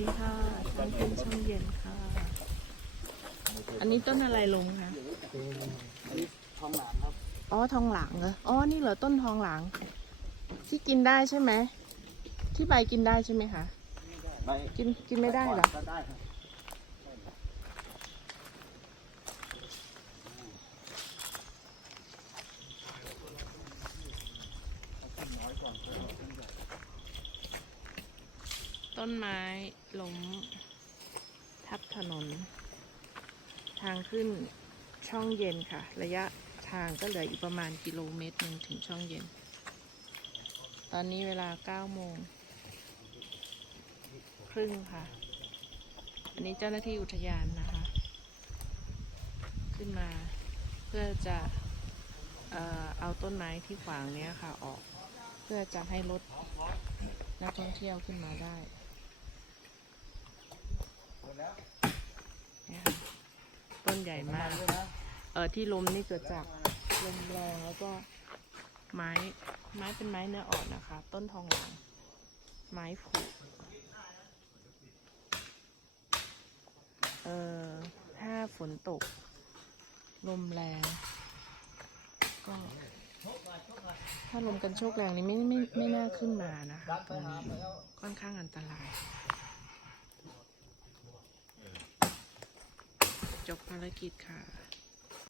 ดีค่ะช่างเย็นช่างเย็นค่ะ อันนี้ต้นอะไรลงคะ อันนี้ทองหลางครับ อ๋อ ทองหลางเหรอ อ๋อ นี่เหรอต้นทองหลาง ที่กินได้ใช่ไหม ที่ใบกินได้ใช่ไหมคะ ใบ กิน กินไม่ได้เหรอ ก็ได้ครับ ต้นไม้ล้ม ทับถนน ทางขึ้นช่องเย็นค่ะ ระยะทางก็เหลืออีกประมาณกิโลเมตรหนึ่งถึงช่องเย็น ตอนนี้เวลา 9 โมง ครึ่งค่ะ อันนี้เจ้าหน้าที่อุทยานนะคะ ขึ้นมาเพื่อจะเอ่อเอาต้นไม้ที่ขวางเนี้ยค่ะออก เพื่อจะให้รถนักท่องเที่ยวขึ้นมาได้เนี่ยค่ะต้น ใหญ่มาก เออที่ลมนี่เกิดจากลมแรงแล้วก็ไม้ ไม้เป็นไม้เนื้ออ่อนนะคะ ต้นทองหลางไม้ผุเออถ้าฝนตก ลมแรง ก็ถ้าลมกันโชกแรงนี้ไม่ไม่ไม่น่าขึ้นมานะคะตรงนี้ค่อนข้างอันตราย จบภารกิจค่ะ